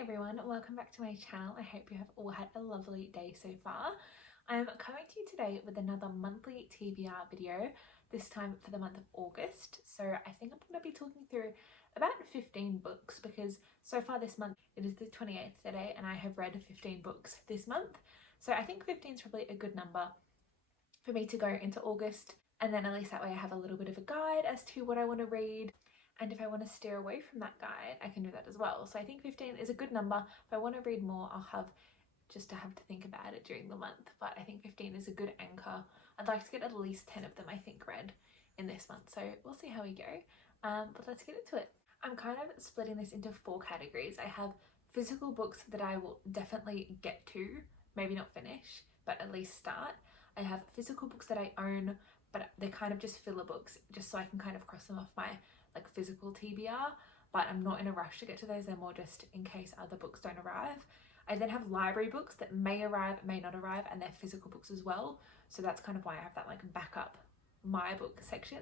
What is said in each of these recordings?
Hi everyone, welcome back to my channel. I hope you have all had a lovely day so far. I'm coming to you today with another monthly TBR video, this time for the month of August. So I think I'm going to be talking through about 15 books because so far this month it is the 28th today and I have read 15 books this month. So I think 15 is probably a good number for me to go into August, and then at least that way I have a little bit of a guide as to what I want to read. And if I want to steer away from that guide, I can do that as well. So I think 15 is a good number. If I want to read more, I'll have to have to think about it during the month. But I think 15 is a good anchor. I'd like to get at least 10 of them, I think, read in this month. So we'll see how we go. But let's get into it. I'm kind of splitting this into 4 categories. I have physical books that I will definitely get to, maybe not finish, but at least start. I have physical books that I own, but they're kind of just filler books, just so I can kind of cross them off my physical TBR, but I'm not in a rush to get to those. They're more just in case other books don't arrive. I then have library books that may arrive, may not arrive, and they're physical books as well. So that's kind of why I have that backup my book section.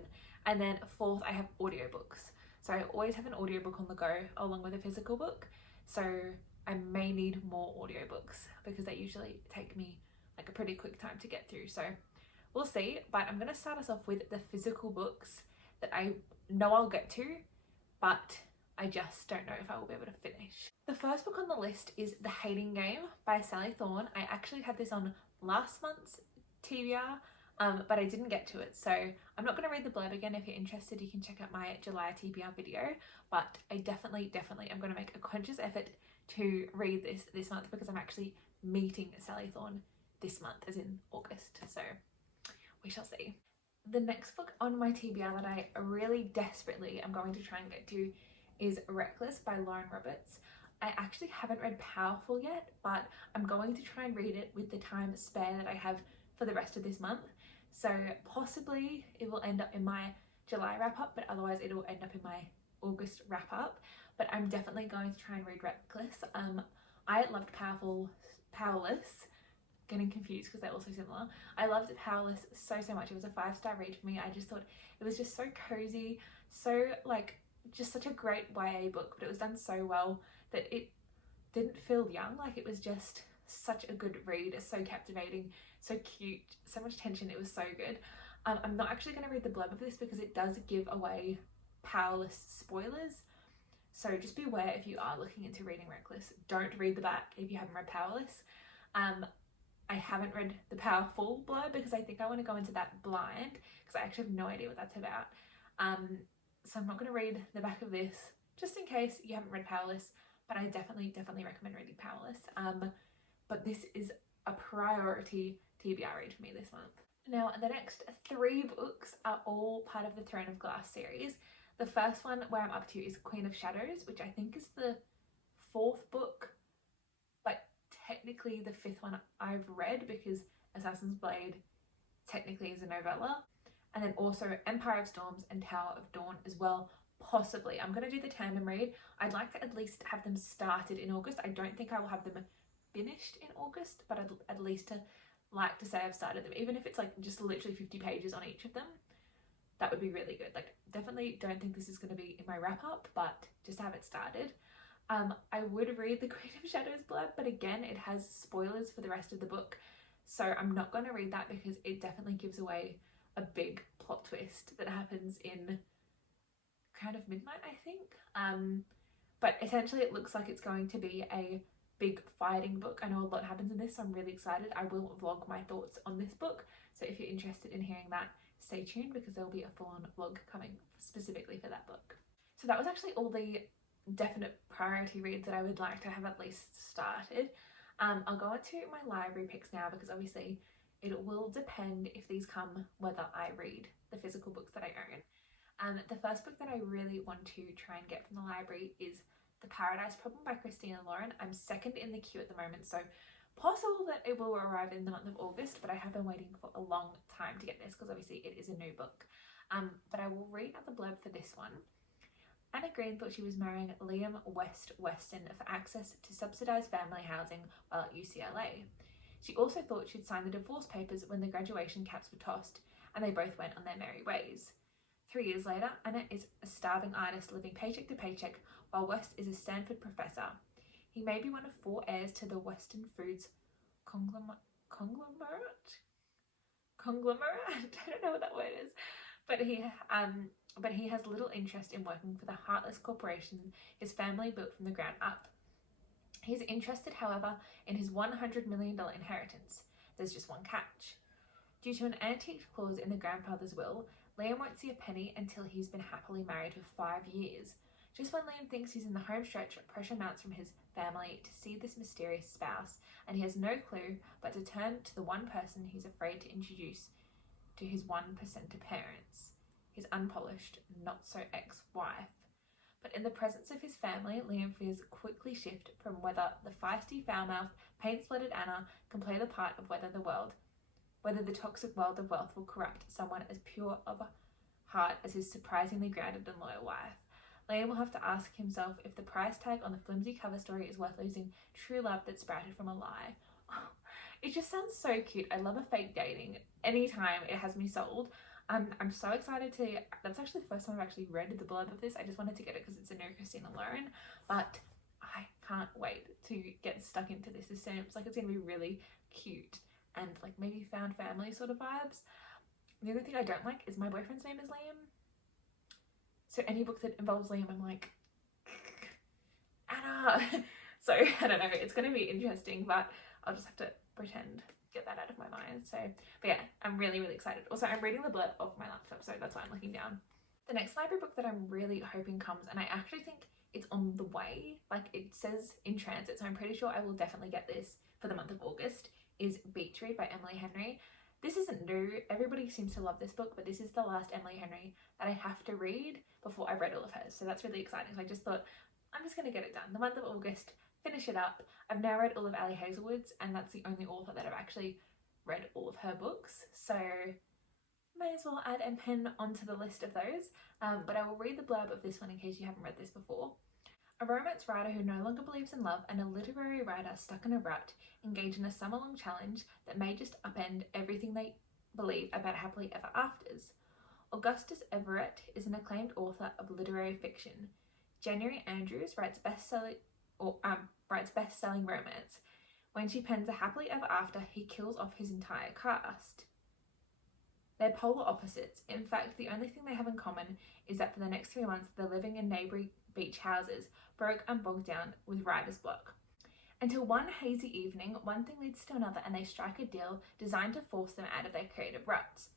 And then 4th, I have audiobooks. So I always have an audiobook on the go along with a physical book. So I may need more audiobooks because they usually take me a pretty quick time to get through. So we'll see, but I'm going to start us off with the physical books that I know I'll get to, but I just don't know if I will be able to finish. The first book on the list is The Hating Game by Sally Thorne. I actually had this on last month's TBR, but I didn't get to it, so I'm not going to read the blurb again. If you're interested, you can check out my July TBR video, but I definitely am going to make a conscious effort to read this month because I'm actually meeting Sally Thorne this month, as in August, so we shall see. The next book on my TBR that I really desperately am going to try and get to is Reckless by Lauren Roberts. I actually haven't read Powerful yet, but I'm going to try and read it with the time spare that I have for the rest of this month. So possibly it will end up in my July wrap up, but otherwise it'll end up in my August wrap up. But I'm definitely going to try and read Reckless. I loved Powerless. Getting confused because they're also similar. I loved Powerless so much. It was a 5-star read for me. I just thought it was just so cozy, so just such a great YA book, but it was done so well that it didn't feel young. It was just such a good read. It's so captivating, so cute, so much tension. It was so good. I'm not actually going to read the blurb of this because it does give away Powerless spoilers, so just beware if you are looking into reading Reckless. Don't read the back if you haven't read Powerless. I haven't read the Powerful blurb because I think I want to go into that blind because I actually have no idea what that's about. So I'm not going to read the back of this just in case you haven't read Powerless, but I definitely recommend reading Powerless. But this is a priority TBR read for me this month. Now, the next 3 books are all part of the Throne of Glass series. The first one where I'm up to is Queen of Shadows, which I think is the 4th book, but technically the 5th one I've read because Assassin's Blade technically is a novella. And then also Empire of Storms and Tower of Dawn as well, possibly. I'm going to do the tandem read. I'd like to at least have them started in August. I don't think I will have them finished in August, but I'd at least like to say I've started them, even if it's just literally 50 pages on each of them. That would be really good. Definitely don't think this is going to be in my wrap up, but just to have it started. I would read the Queen of Shadows blurb, but again, it has spoilers for the rest of the book, so I'm not going to read that because it definitely gives away a big plot twist that happens in kind of midnight, I think. But essentially it looks like it's going to be a big fighting book. I know a lot happens in this, so I'm really excited. I will vlog my thoughts on this book, so if you're interested in hearing that, stay tuned because there will be a full-on vlog coming specifically for that book. So that was actually all the definite priority reads that I would like to have at least started. I'll go into my library picks now because obviously it will depend if these come whether I read the physical books that I own. The first book that I really want to try and get from the library is The Paradise Problem by Christina Lauren. I'm second in the queue at the moment, so possible that it will arrive in the month of August, but I have been waiting for a long time to get this because obviously it is a new book. But I will read out the blurb for this one. Anna Green thought she was marrying Liam Weston for access to subsidised family housing while at UCLA. She also thought she'd signed the divorce papers when the graduation caps were tossed, and they both went on their merry ways. 3 years later, Anna is a starving artist living paycheck to paycheck, while West is a Stanford professor. He may be one of 4 heirs to the Western Foods conglomerate? I don't know what that word is. But he has little interest in working for the heartless corporation his family built from the ground up. He's interested, however, in his $100 million inheritance. There's just one catch. Due to an antique clause in the grandfather's will, Liam won't see a penny until he's been happily married for 5 years. Just when Liam thinks he's in the home stretch, pressure mounts from his family to see this mysterious spouse, and he has no clue but to turn to the one person he's afraid to introduce to his 1% parents, his unpolished, not-so-ex-wife. But in the presence of his family, Liam fears quickly shift from whether the feisty, foul-mouthed, paint-splattered Anna can play the part of whether the toxic world of wealth will corrupt someone as pure of a heart as his surprisingly grounded and loyal wife. Liam will have to ask himself if the price tag on the flimsy cover story is worth losing true love that sprouted from a lie. It just sounds so cute. I love a fake dating. Anytime it has me sold. I'm so excited to, that's actually the first time I've actually read the blurb of this. I just wanted to get it because it's a new Christina Lauren, but I can't wait to get stuck into this. It seems like it's going to be really cute and like maybe found family sort of vibes. The only thing I don't like is my boyfriend's name is Liam. So any book that involves Liam, I'm like, Anna. So I don't know, it's going to be interesting, but I'll just have to pretend, get that out of my mind. So, but yeah, I'm really, really excited. Also, I'm reading the blurb off my laptop, so that's why I'm looking down. The next library book that I'm really hoping comes, and I actually think it's on the way, like it says in transit, so I'm pretty sure I will definitely get this for the month of August, is Beach Read by Emily Henry. This isn't new. Everybody seems to love this book, but this is the last Emily Henry that I have to read before I've read all of hers. So that's really exciting. So I just thought, I'm just going to get it done. The month of August, finish it up. I've now read all of Ali Hazelwood's, and that's the only author that I've actually read all of her books. So may as well add a pen onto the list of those. But I will read the blurb of this one in case you haven't read this before. A romance writer who no longer believes in love and a literary writer stuck in a rut engage in a summer-long challenge that may just upend everything they believe about happily ever afters. Augustus Everett is an acclaimed author of literary fiction. January Andrews writes best-selling romance. When she pens a happily ever after, he kills off his entire cast. They're polar opposites. In fact, the only thing they have in common is that for the next 3 months, they're living in neighbouring beach houses, broke and bogged down with writer's block. Until one hazy evening, one thing leads to another and they strike a deal designed to force them out of their creative ruts.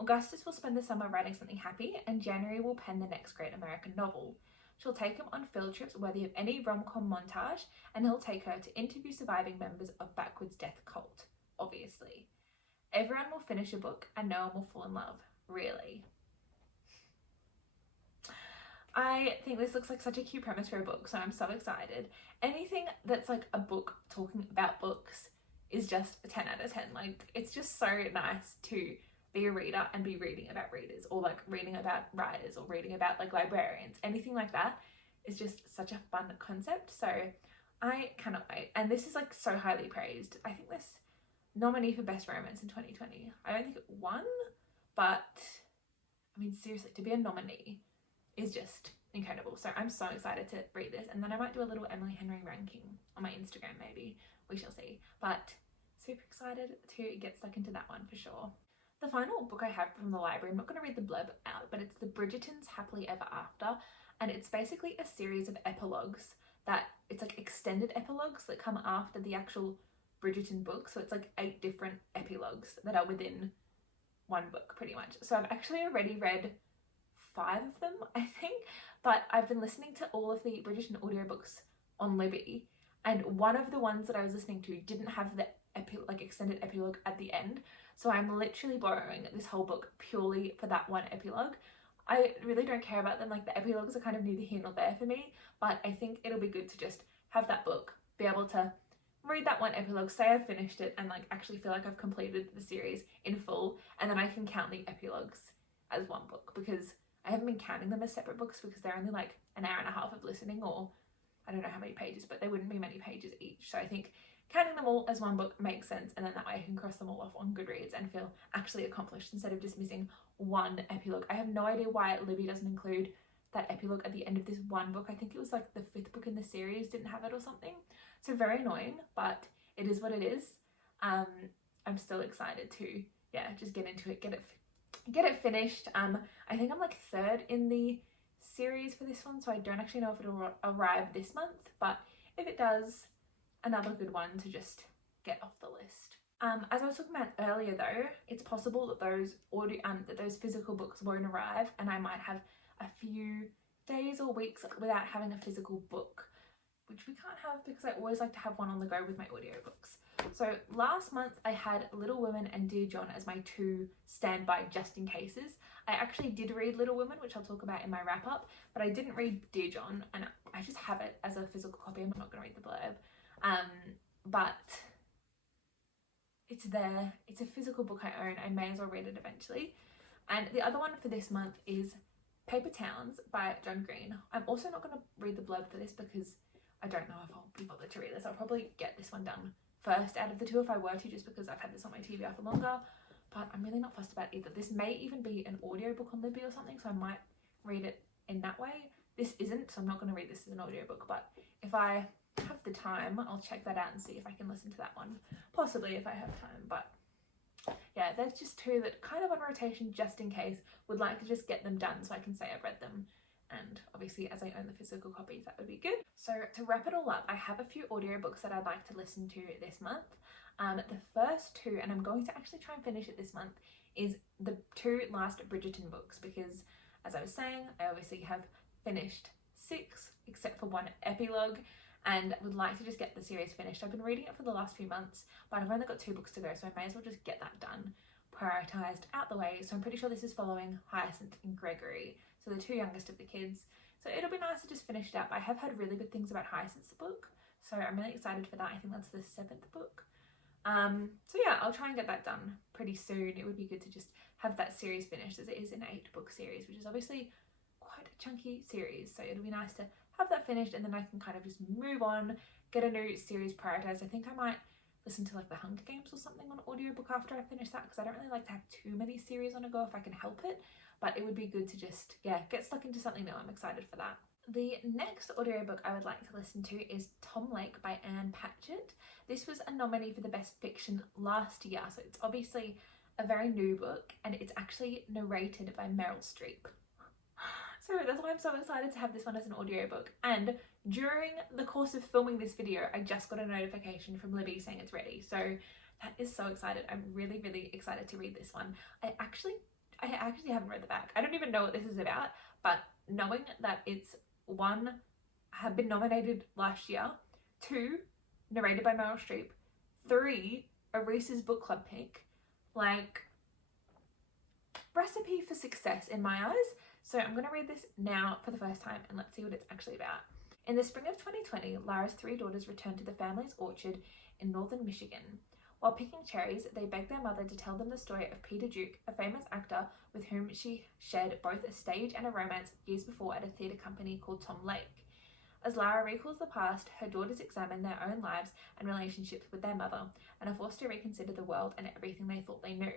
Augustus will spend the summer writing something happy, and January will pen the next great American novel. She'll take him on field trips worthy of any rom-com montage, and he'll take her to interview surviving members of Backwoods Death Cult, obviously. Everyone will finish a book and no one will fall in love, really. I think this looks like such a cute premise for a book, so I'm so excited. Anything that's like a book talking about books is just a 10 out of 10. Like, it's just so nice to be a reader and be reading about readers, or like reading about writers, or reading about like librarians. Anything like that is just such a fun concept, so I cannot wait. And this is like so highly praised. I think this nominee for Best Romance in 2020. I don't think it won, but I mean, seriously, to be a nominee is just incredible. So I'm so excited to read this, and then I might do a little Emily Henry ranking on my Instagram, maybe. We shall see. But super excited to get stuck into that one for sure. The final book I have from the library, I'm not going to read the blurb out, but it's the Bridgertons Happily Ever After, and it's basically a series of epilogues that, it's like extended epilogues that come after the actual Bridgerton book. So it's like 8 different epilogues that are within one book pretty much. So I've actually already read 5 of them, I think, but I've been listening to all of the Bridgerton audiobooks on Libby, and one of the ones that I was listening to didn't have the extended epilogue at the end, so I'm literally borrowing this whole book purely for that one epilogue. I really don't care about them, like the epilogues are kind of neither here nor there for me, but I think it'll be good to just have that book, be able to read that one epilogue, say I've finished it, and like actually feel like I've completed the series in full, and then I can count the epilogues as one book, because I haven't been counting them as separate books because they're only like an hour and a half of listening, or I don't know how many pages, but they wouldn't be many pages each. So I think counting them all as one book makes sense, and then that way I can cross them all off on Goodreads and feel actually accomplished instead of just missing one epilogue. I have no idea why Libby doesn't include that epilogue at the end of this one book. I think it was like the 5th book in the series didn't have it or something. So very annoying, but it is what it is. I'm still excited to, yeah, just get into it, get it finished. I think I'm like 3rd in the series for this one, so I don't actually know if it'll arrive this month, but if it does, another good one to just get off the list. As I was talking about earlier though, it's possible that those physical books won't arrive and I might have a few days or weeks without having a physical book, which we can't have because I always like to have one on the go with my audiobooks. So last month I had Little Women and Dear John as my 2 standby just in cases. I actually did read Little Women, which I'll talk about in my wrap up, but I didn't read Dear John, and I just have it as a physical copy. I'm not going to read the blurb, but it's there. It's a physical book I own. I may as well read it eventually. And the other one for this month is Paper Towns by John Green. I'm also not going to read the blurb for this because I don't know if I'll be bothered to read this. I'll probably get this one done first out of the 2 if I were to, just because I've had this on my TBR for longer, but I'm really not fussed about either. This may even be an audiobook on Libby or something, so I might read it in that way. This isn't, so I'm not going to read this as an audiobook, but if I have the time, I'll check that out and see if I can listen to that one, possibly if I have time. But yeah, there's just 2 that kind of on rotation just in case. Would like to just get them done so I can say I've read them, and obviously as I own the physical copies, that would be good. So to wrap it all up, I have a few audiobooks that I'd like to listen to this month. The first 2, and I'm going to actually try and finish it this month, is the 2 last Bridgerton books, because as I was saying, I obviously have finished 6 except for 1 epilogue and would like to just get the series finished. I've been reading it for the last few months, but I've only got 2 books to go, so I may as well just get that done, prioritised, out the way. So I'm pretty sure this is following Hyacinth and Gregory, so the 2 youngest of the kids. So it'll be nice to just finish it up. I have heard really good things about Hyacinth's book, so I'm really excited for that. I think that's the 7th book. So yeah, I'll try and get that done pretty soon. It would be good to just have that series finished, as it is an 8-book series, which is obviously quite a chunky series. So it'll be nice to have that finished, and then I can kind of just move on, get a new series prioritized. I think I might listen to like the Hunger Games or something on audiobook after I finish that, because I don't really like to have too many series on a go if I can help it, but it would be good to just, yeah, get stuck into something new. I'm excited for that. The next audiobook I would like to listen to is Tom Lake by Anne Patchett. This was a nominee for the Best Fiction last year, so it's obviously a very new book, and it's actually narrated by Meryl Streep. So that's why I'm so excited to have this one as an audiobook. And during the course of filming this video, I just got a notification from Libby saying it's ready. So that is so excited. I'm really, really excited to read this one. I actually haven't read the back. I don't even know what this is about, but knowing that it's 1, have been nominated last year, 2, narrated by Meryl Streep, 3, a Reese's Book Club pick, like, recipe for success in my eyes. So I'm going to read this now for the first time, and let's see what it's actually about. In the spring of 2020, Lara's 3 daughters returned to the family's orchard in northern Michigan. While picking cherries, they begged their mother to tell them the story of Peter Duke, a famous actor with whom she shared both a stage and a romance years before at a theatre company called Tom Lake. As Lara recalls the past, her daughters examine their own lives and relationships with their mother, and are forced to reconsider the world and everything they thought they knew.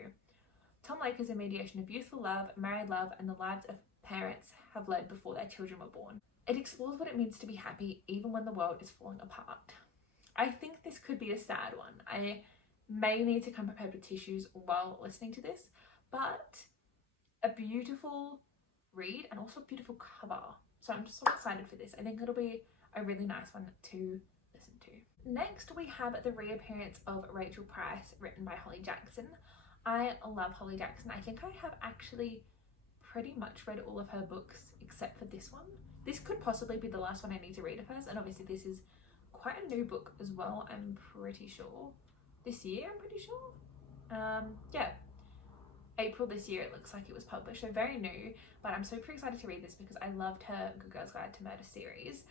Tom Lake is a mediation of youthful love, married love, and the lives of parents have led before their children were born. It explores what it means to be happy even when the world is falling apart. I think this could be a sad one. I may need to come prepared with tissues while listening to this, but a beautiful read and also a beautiful cover. So I'm so excited for this. I think it'll be a really nice one to listen to. Next, we have the reappearance of Rachel Price, written by Holly Jackson. I love Holly Jackson. I think I have actually pretty much read all of her books except for this one. This could possibly be the last one I need to read of hers, and obviously this is quite a new book as well, I'm pretty sure. This year, I'm pretty sure. Yeah, April this year it looks like it was published, so very new, but I'm super excited to read this because I loved her Good Girls Guide to Murder series.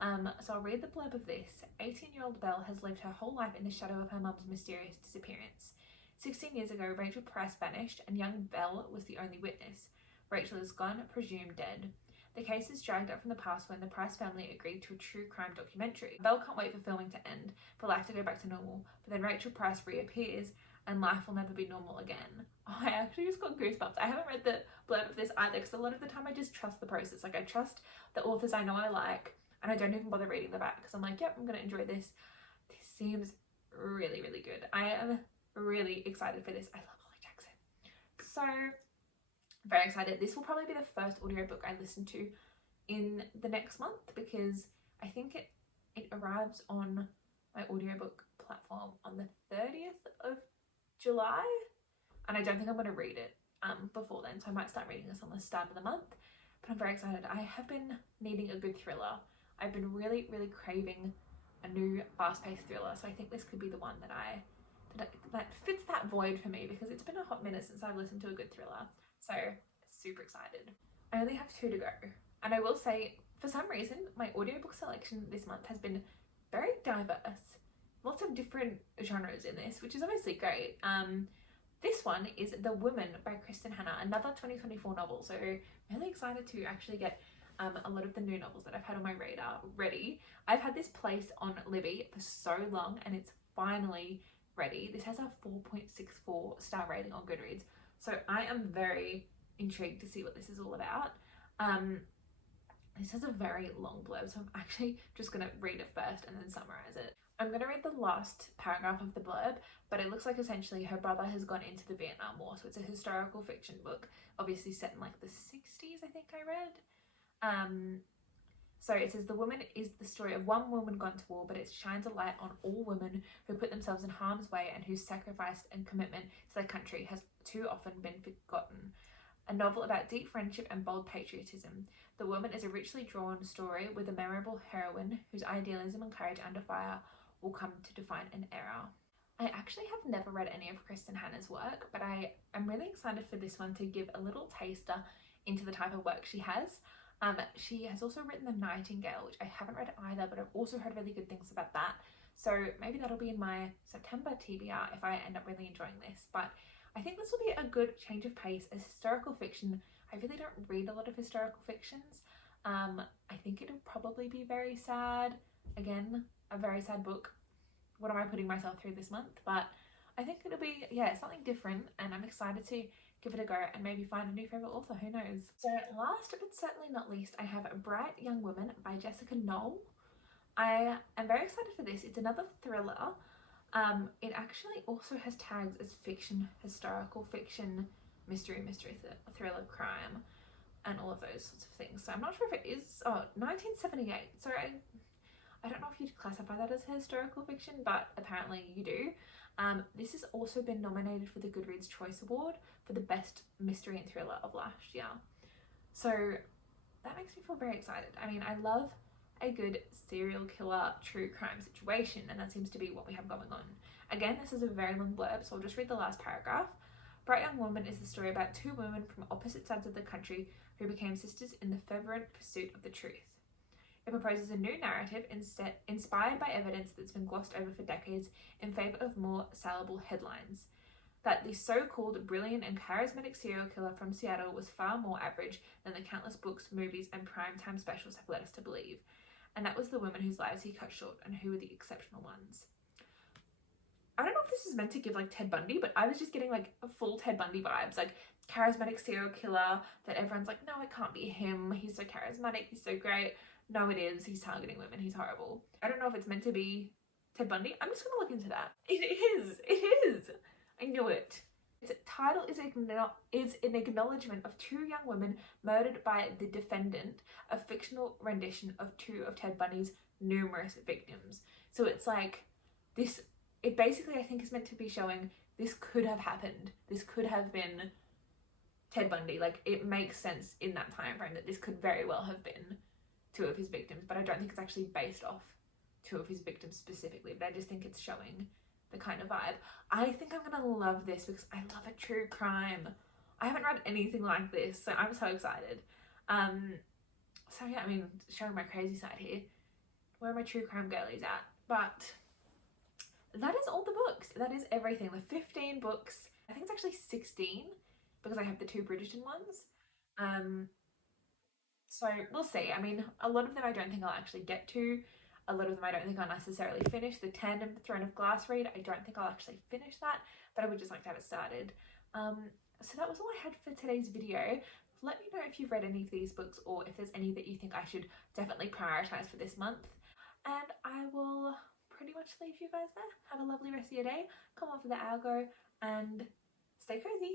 So I'll read the blurb of this. 18-year-old Belle has lived her whole life in the shadow of her mum's mysterious disappearance. 16 years ago, Rachel Price vanished, and young Belle was the only witness. Rachel is gone, presumed dead. The case is dragged up from the past when the Price family agreed to a true crime documentary. Belle can't wait for filming to end, for life to go back to normal, but then Rachel Price reappears and life will never be normal again. Oh, I actually just got goosebumps. I haven't read the blurb of this either because a lot of the time I just trust the process. Like I trust the authors I know I like, and I don't even bother reading the back because I'm like, yep, I'm going to enjoy this. This seems really, really good. I am really excited for this. I love Holly Jackson. So very excited. This will probably be the first audiobook I listen to in the next month because I think it arrives on my audiobook platform on the 30th of July, and I don't think I'm going to read it before then, so I might start reading this on the start of the month. But I'm very excited. I have been needing a good thriller. I've been really, really craving a new fast-paced thriller, so I think this could be the one that fits that void for me because it's been a hot minute since I've listened to a good thriller. So super excited. I only have 2 to go, and I will say for some reason my audiobook selection this month has been very diverse. Lots of different genres in this, which is obviously great. This one is The Woman by Kristen Hanna, another 2024 novel. So really excited to actually get a lot of the new novels that I've had on my radar ready. I've had this placed on Libby for so long and it's finally ready. This has a 4.64 star rating on Goodreads. So I am very intrigued to see what this is all about. This has a very long blurb, so I'm actually just going to read it first and then summarize it. I'm going to read the last paragraph of the blurb, but it looks like essentially her brother has gone into the Vietnam War, so it's a historical fiction book, obviously set in like the 60s, I think I read. So it says, The Woman is the story of one woman gone to war, but it shines a light on all women who put themselves in harm's way and whose sacrifice and commitment to their country has too often been forgotten. A novel about deep friendship and bold patriotism. The Woman is a richly drawn story with a memorable heroine whose idealism and courage under fire will come to define an era. I actually have never read any of Kristen Hanna's work, but I'm really excited for this one to give a little taster into the type of work she has. She has also written The Nightingale, which I haven't read either, but I've also heard really good things about that. So maybe that'll be in my September TBR if I end up really enjoying this. But I think this will be a good change of pace. As historical fiction, I really don't read a lot of historical fictions. I think it'll probably be very sad. Again, a very sad book. What am I putting myself through this month? But I think it'll be, something different, and I'm excited to give it a go and maybe find a new favourite author, who knows. So last but certainly not least, I have Bright Young Woman by Jessica Knoll. I am very excited for this. It's another thriller. It actually also has tags as fiction, historical fiction, mystery, thriller, crime, and all of those sorts of things. So I'm not sure if it is, 1978. So I don't know if you'd classify that as historical fiction, but apparently you do. This has also been nominated for the Goodreads Choice Award for the best mystery and thriller of last year. So that makes me feel very excited. I mean, I love a good serial killer true crime situation, and that seems to be what we have going on. Again, this is a very long blurb, so I'll just read the last paragraph. Bright Young Woman is the story about 2 women from opposite sides of the country who became sisters in the fervent pursuit of the truth. It proposes a new narrative inspired by evidence that's been glossed over for decades in favour of more salable headlines. That the so-called brilliant and charismatic serial killer from Seattle was far more average than the countless books, movies and primetime specials have led us to believe. And that was the women whose lives he cut short and who were the exceptional ones. I don't know if this is meant to give like Ted Bundy, but I was just getting like a full Ted Bundy vibes, like charismatic serial killer that everyone's like, no, it can't be him. He's so charismatic. He's so great. No, it is. He's targeting women. He's horrible. I don't know if it's meant to be Ted Bundy. I'm just going to look into that. It is. It is. I knew it. Its title is an acknowledgement of 2 young women murdered by the defendant, a fictional rendition of 2 of Ted Bundy's numerous victims. So it's like this, it basically I think is meant to be showing this could have happened. This could have been Ted Bundy. Like it makes sense in that time frame that this could very well have been 2 of his victims, but I don't think it's actually based off 2 of his victims specifically, but I just think it's showing the kind of vibe. I think I'm gonna love this because I love a true crime. I haven't read anything like this, so I'm so excited. So yeah, I mean, showing my crazy side here. Where are my true crime girlies at? But that is all the books. That is everything. The 15 books. I think it's actually 16 because I have the 2 Bridgerton ones. So we'll see. I mean, a lot of them I don't think I'll actually get to. A lot of them I don't think I'll necessarily finish. The Tandem Throne of Glass read, I don't think I'll actually finish that, but I would just like to have it started. So that was all I had for today's video. Let me know if you've read any of these books or if there's any that you think I should definitely prioritize for this month. And I will pretty much leave you guys there. Have a lovely rest of your day. Come on for the algo and stay cozy.